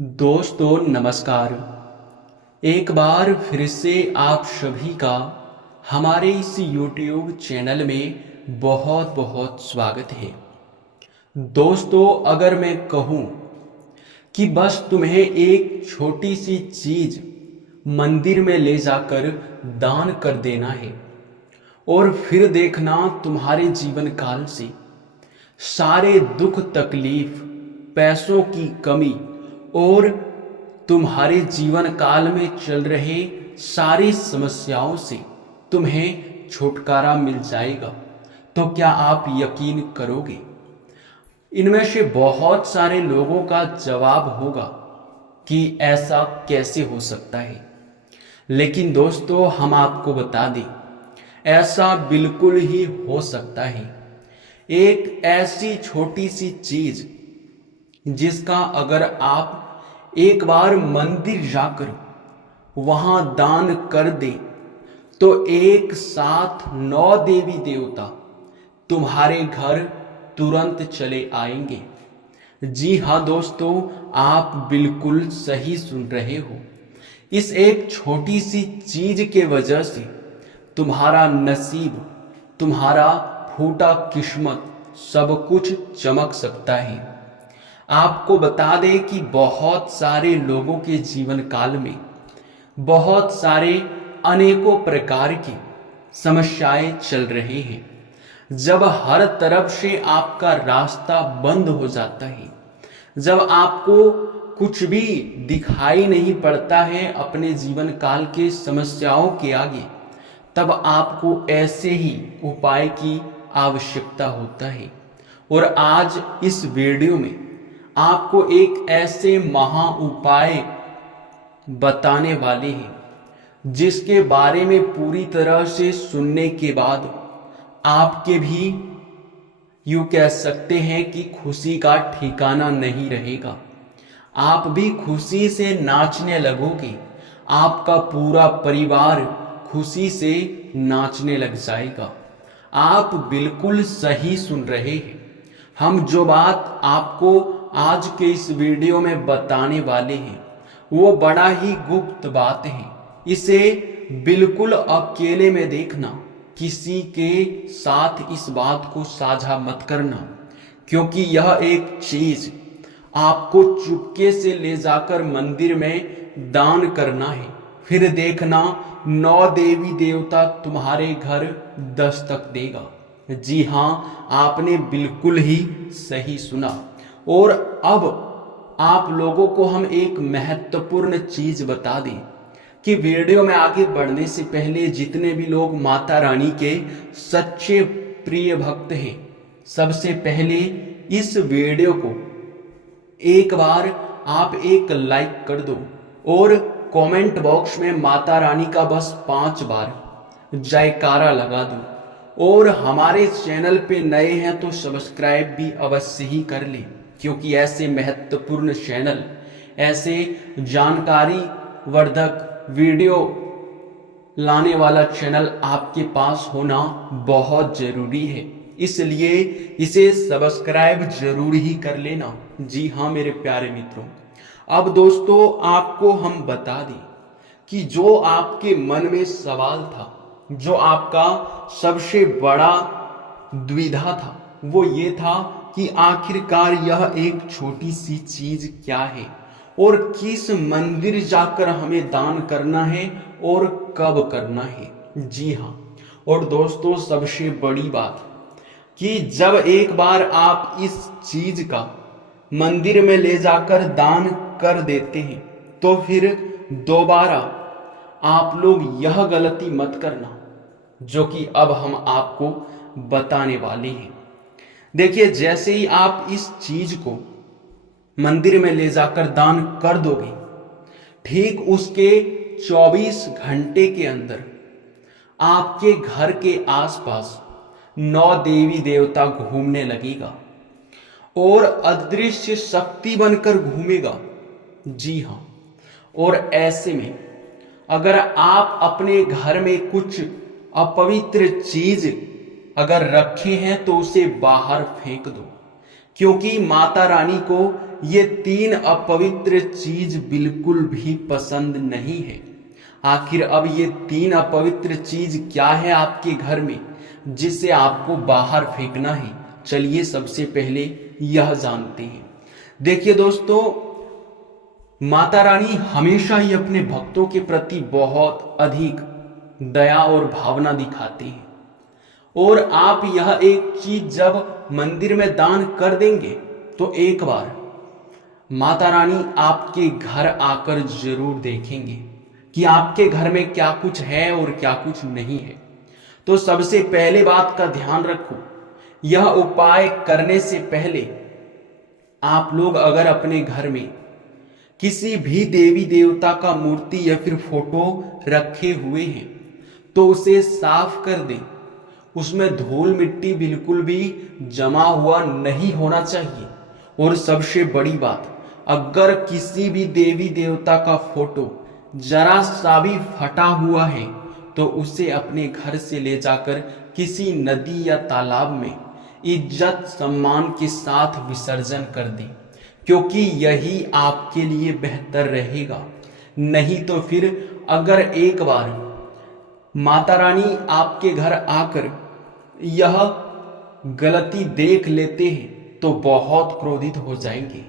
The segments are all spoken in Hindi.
दोस्तों नमस्कार। एक बार फिर से आप सभी का हमारे इस YouTube चैनल में बहुत बहुत स्वागत है। दोस्तों अगर मैं कहूँ कि बस तुम्हें एक छोटी सी चीज मंदिर में ले जाकर दान कर देना है और फिर देखना तुम्हारे जीवन काल से सारे दुख तकलीफ, पैसों की कमी और तुम्हारे जीवन काल में चल रहे सारी समस्याओं से तुम्हें छुटकारा मिल जाएगा। तो क्या आप यकीन करोगे? इनमें से बहुत सारे लोगों का जवाब होगा कि ऐसा कैसे हो सकता है। लेकिन दोस्तों हम आपको बता दें, ऐसा बिल्कुल ही हो सकता है। एक ऐसी छोटी सी चीज जिसका अगर आप एक बार मंदिर जाकर वहां दान कर दे तो एक साथ 9 देवी देवता तुम्हारे घर तुरंत चले आएंगे। जी हाँ दोस्तों, आप बिल्कुल सही सुन रहे हो। इस एक छोटी सी चीज के वजह से तुम्हारा नसीब, तुम्हारा फूटा किस्मत सब कुछ चमक सकता है। आपको बता दें कि बहुत सारे लोगों के जीवन काल में बहुत सारे अनेकों प्रकार की समस्याएं चल रही हैं। जब हर तरफ से आपका रास्ता बंद हो जाता है, जब आपको कुछ भी दिखाई नहीं पड़ता है अपने जीवन काल के समस्याओं के आगे, तब आपको ऐसे ही उपाय की आवश्यकता होता है। और आज इस वीडियो में आपको एक ऐसे महा उपाय बताने वाले हैं जिसके बारे में पूरी तरह से सुनने के बाद आपके भी यूं कह सकते हैं कि खुशी का ठिकाना नहीं रहेगा। आप भी खुशी से नाचने लगोगे, आपका पूरा परिवार खुशी से नाचने लग जाएगा। आप बिल्कुल सही सुन रहे हैं। हम जो बात आपको आज के इस वीडियो में बताने वाले हैं वो बड़ा ही गुप्त बात है। इसे बिल्कुल अकेले में देखना, किसी के साथ इस बात को साझा मत करना, क्योंकि यह एक चीज आपको चुपके से ले जाकर मंदिर में दान करना है। फिर देखना 9 देवी देवता तुम्हारे घर दस्तक देगा। जी हाँ, आपने बिल्कुल ही सही सुना। और अब आप लोगों को हम एक महत्वपूर्ण चीज बता दें कि वीडियो में आगे बढ़ने से पहले जितने भी लोग माता रानी के सच्चे प्रिय भक्त हैं, सबसे पहले इस वीडियो को एक बार आप एक लाइक कर दो और कमेंट बॉक्स में माता रानी का बस 5 बार जयकारा लगा दो। और हमारे चैनल पे नए हैं तो सब्सक्राइब भी अवश्य ही कर लें, क्योंकि ऐसे महत्वपूर्ण चैनल, ऐसे जानकारी वर्धक वीडियो लाने वाला चैनल आपके पास होना बहुत जरूरी है। इसलिए इसे सब्सक्राइब जरूर ही कर लेना। जी हाँ मेरे प्यारे मित्रों, अब दोस्तों आपको हम बता दें कि जो आपके मन में सवाल था, जो आपका सबसे बड़ा दुविधा था, वो ये था कि आखिरकार यह एक छोटी सी चीज क्या है और किस मंदिर जाकर हमें दान करना है और कब करना है। जी हाँ, और दोस्तों सबसे बड़ी बात कि जब एक बार आप इस चीज का मंदिर में ले जाकर दान कर देते हैं तो फिर दोबारा आप लोग यह गलती मत करना जो कि अब हम आपको बताने वाले हैं। देखिए, जैसे ही आप इस चीज को मंदिर में ले जाकर दान कर दोगे, ठीक उसके 24 घंटे के अंदर आपके घर के आसपास 9 देवी देवता घूमने लगेगा और अदृश्य शक्ति बनकर घूमेगा। जी हाँ, और ऐसे में अगर आप अपने घर में कुछ अपवित्र चीज अगर रखे हैं तो उसे बाहर फेंक दो, क्योंकि माता रानी को ये तीन अपवित्र चीज बिल्कुल भी पसंद नहीं है। आखिर अब ये तीन अपवित्र चीज क्या है आपके घर में जिसे आपको बाहर फेंकना है? चलिए सबसे पहले यह जानते हैं। देखिए दोस्तों, माता रानी हमेशा ही अपने भक्तों के प्रति बहुत अधिक दया और भावना दिखाते हैं, और आप यह एक चीज जब मंदिर में दान कर देंगे तो एक बार माता रानी आपके घर आकर जरूर देखेंगे कि आपके घर में क्या कुछ है और क्या कुछ नहीं है। तो सबसे पहले बात का ध्यान रखो, यह उपाय करने से पहले आप लोग अगर अपने घर में किसी भी देवी देवता का मूर्ति या फिर फोटो रखे हुए हैं तो उसे साफ कर दें। उसमें धूल मिट्टी बिल्कुल भी जमा हुआ नहीं होना चाहिए। और सबसे बड़ी बात, अगर किसी भी देवी देवता का फोटो जरा सा भी फटा हुआ है तो उसे अपने घर से ले जाकर किसी नदी या तालाब में इज्जत सम्मान के साथ विसर्जन कर दें, क्योंकि यही आपके लिए बेहतर रहेगा। नहीं तो फिर अगर एक बार माता रानी आपके घर आकर यह गलती देख लेते हैं तो बहुत क्रोधित हो जाएंगे।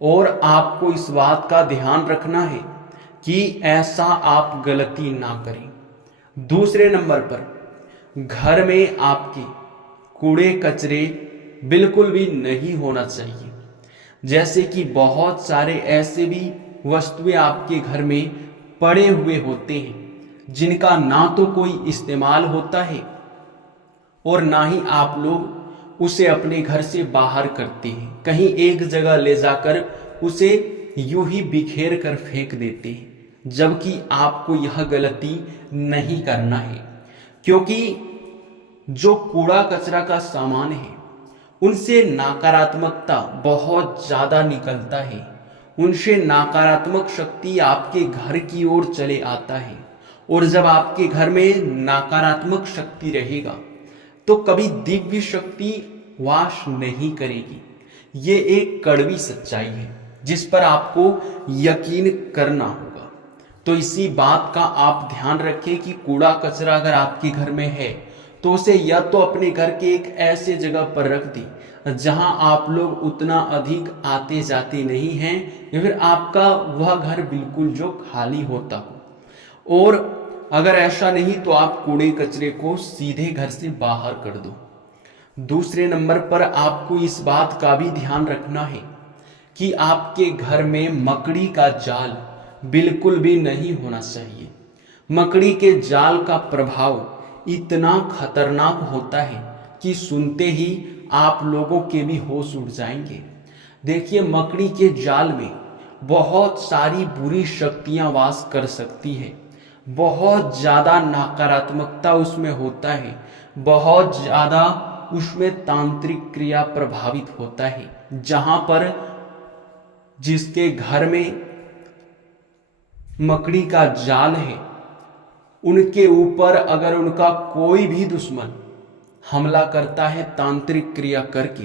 और आपको इस बात का ध्यान रखना है कि ऐसा आप गलती ना करें। दूसरे नंबर पर, घर में आपके कूड़े कचरे बिल्कुल भी नहीं होना चाहिए। जैसे कि बहुत सारे ऐसे भी वस्तुएं आपके घर में पड़े हुए होते हैं जिनका ना तो कोई इस्तेमाल होता है और ना ही आप लोग उसे अपने घर से बाहर करते हैं। कहीं एक जगह ले जाकर उसे यूं ही बिखेर कर फेंक देते हैं, जबकि आपको यह गलती नहीं करना है। क्योंकि जो कूड़ा कचरा का सामान है उनसे नकारात्मकता बहुत ज्यादा निकलता है, उनसे नकारात्मक शक्ति आपके घर की ओर चले आता है। और जब आपके घर में नकारात्मक शक्ति रहेगा तो कभी दिव्य शक्ति वास नहीं करेगी। ये एक कड़वी सच्चाई है जिस पर आपको यकीन करना होगा। तो इसी बात का आप ध्यान रखें कि कूड़ा कचरा अगर आपके घर में है तो उसे या तो अपने घर के एक ऐसे जगह पर रख दें जहां आप लोग उतना अधिक आते जाते नहीं हैं, या फिर आपका वह घर बिल्कुल जो खाली होता हो। और अगर ऐसा नहीं तो आप कूड़े कचरे को सीधे घर से बाहर कर दो। दूसरे नंबर पर आपको इस बात का भी ध्यान रखना है कि आपके घर में मकड़ी का जाल बिल्कुल भी नहीं होना चाहिए। मकड़ी के जाल का प्रभाव इतना खतरनाक होता है कि सुनते ही आप लोगों के भी होश उड़ जाएंगे। देखिए, मकड़ी के जाल में बहुत सारी बुरी शक्तियां वास कर सकती है, बहुत ज्यादा नकारात्मकता उसमें होता है, बहुत ज्यादा उसमें तांत्रिक क्रिया प्रभावित होता है। जहां पर जिसके घर में मकड़ी का जाल है उनके ऊपर अगर उनका कोई भी दुश्मन हमला करता है तांत्रिक क्रिया करके,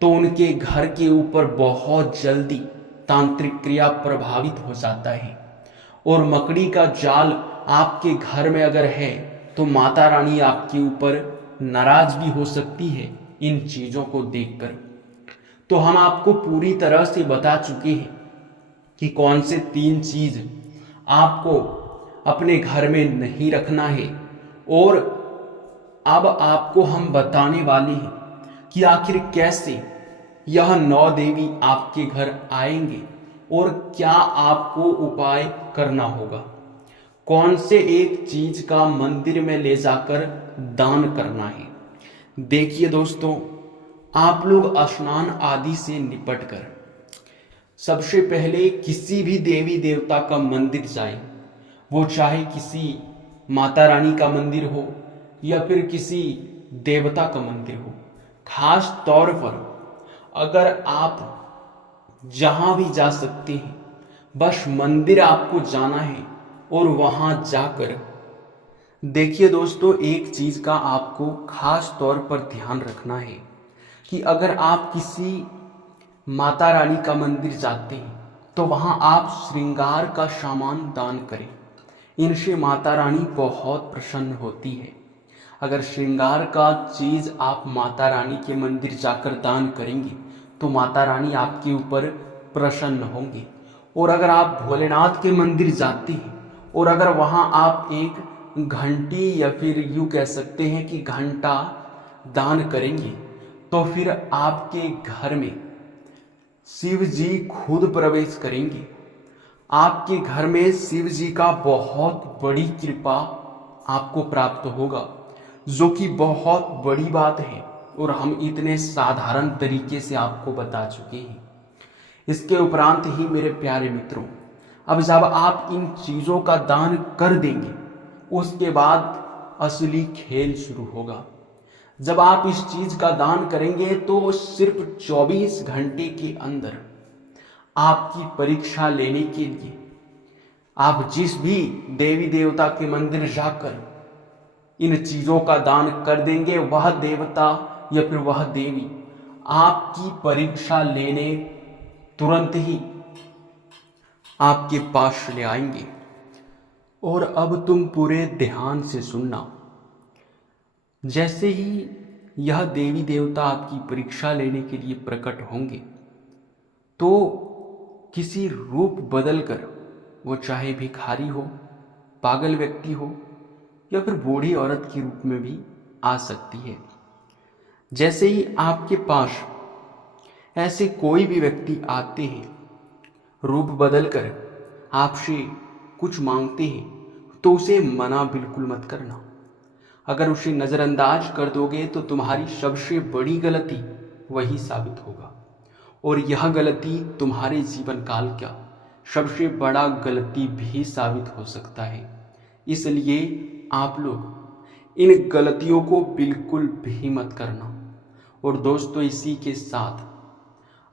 तो उनके घर के ऊपर बहुत जल्दी तांत्रिक क्रिया प्रभावित हो जाता है। और मकड़ी का जाल आपके घर में अगर है तो माता रानी आपके ऊपर नाराज भी हो सकती है इन चीजों को देखकर। तो हम आपको पूरी तरह से बता चुके हैं कि कौन से 3 चीज आपको अपने घर में नहीं रखना है। और अब आपको हम बताने वाले हैं कि आखिर कैसे यह 9 देवी आपके घर आएंगे और क्या आपको उपाय करना होगा, कौन से एक चीज का मंदिर में ले जाकर दान करना है। देखिए दोस्तों, आप लोग स्नान आदि से निपटकर सबसे पहले किसी भी देवी देवता का मंदिर जाएं, वो चाहे किसी माता रानी का मंदिर हो या फिर किसी देवता का मंदिर हो। खास तौर पर अगर आप जहां भी जा सकते हैं, बस मंदिर आपको जाना है और वहां जाकर देखिए दोस्तों, एक चीज का आपको खास तौर पर ध्यान रखना है कि अगर आप किसी माता रानी का मंदिर जाते हैं तो वहां आप श्रृंगार का सामान दान करें। इनसे माता रानी बहुत प्रसन्न होती है। अगर श्रृंगार का चीज आप माता रानी के मंदिर जाकर दान करेंगे तो माता रानी आपके ऊपर प्रसन्न होंगे। और अगर आप भोलेनाथ के मंदिर जाते हैं और अगर वहां आप एक घंटी या फिर यूं कह सकते हैं कि घंटा दान करेंगे तो फिर आपके घर में शिव जी खुद प्रवेश करेंगे। आपके घर में शिव जी का बहुत बड़ी कृपा आपको प्राप्त होगा, जो कि बहुत बड़ी बात है और हम इतने साधारण तरीके से आपको बता चुके हैं। इसके उपरांत ही मेरे प्यारे मित्रों, अब जब आप इन चीजों का दान कर देंगे उसके बाद असली खेल शुरू होगा। जब आप इस चीज का दान करेंगे तो सिर्फ 24 घंटे के अंदर आपकी परीक्षा लेने के लिए आप जिस भी देवी देवता के मंदिर जाकर इन चीजों का दान कर देंगे, वह देवता या फिर वह देवी आपकी परीक्षा लेने तुरंत ही आपके पास ले आएंगे। और अब तुम पूरे ध्यान से सुनना। जैसे ही यह देवी देवता आपकी परीक्षा लेने के लिए प्रकट होंगे तो किसी रूप बदलकर, वो चाहे भिखारी हो, पागल व्यक्ति हो या फिर बूढ़ी औरत के रूप में भी आ सकती है। जैसे ही आपके पास ऐसे कोई भी व्यक्ति आते हैं, रूप बदलकर आपसे कुछ मांगते हैं, तो उसे मना बिल्कुल मत करना। अगर उसे नज़रअंदाज कर दोगे तो तुम्हारी सबसे बड़ी गलती वही साबित होगा और यह गलती तुम्हारे जीवन काल का सबसे बड़ा गलती भी साबित हो सकता है। इसलिए आप लोग इन गलतियों को बिल्कुल भी मत करना। और दोस्तों, इसी के साथ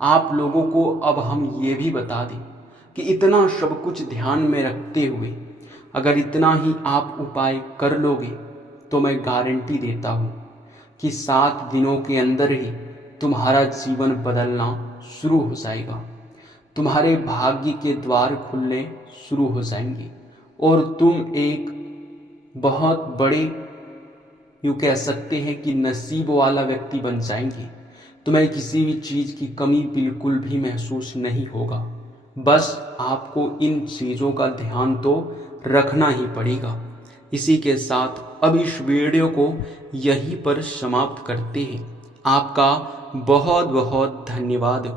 आप लोगों को अब हम ये भी बता दें कि इतना सब कुछ ध्यान में रखते हुए अगर इतना ही आप उपाय कर लोगे तो मैं गारंटी देता हूँ कि 7 दिनों के अंदर ही तुम्हारा जीवन बदलना शुरू हो जाएगा। तुम्हारे भाग्य के द्वार खुलने शुरू हो जाएंगे और तुम एक बहुत बड़े, यूँ कह सकते हैं कि नसीब वाला व्यक्ति बन जाएंगे। तुम्हें किसी भी चीज़ की कमी बिल्कुल भी महसूस नहीं होगा। बस आपको इन चीज़ों का ध्यान तो रखना ही पड़ेगा। इसी के साथ अब इस वीडियो को यहीं पर समाप्त करते हैं। आपका बहुत बहुत धन्यवाद।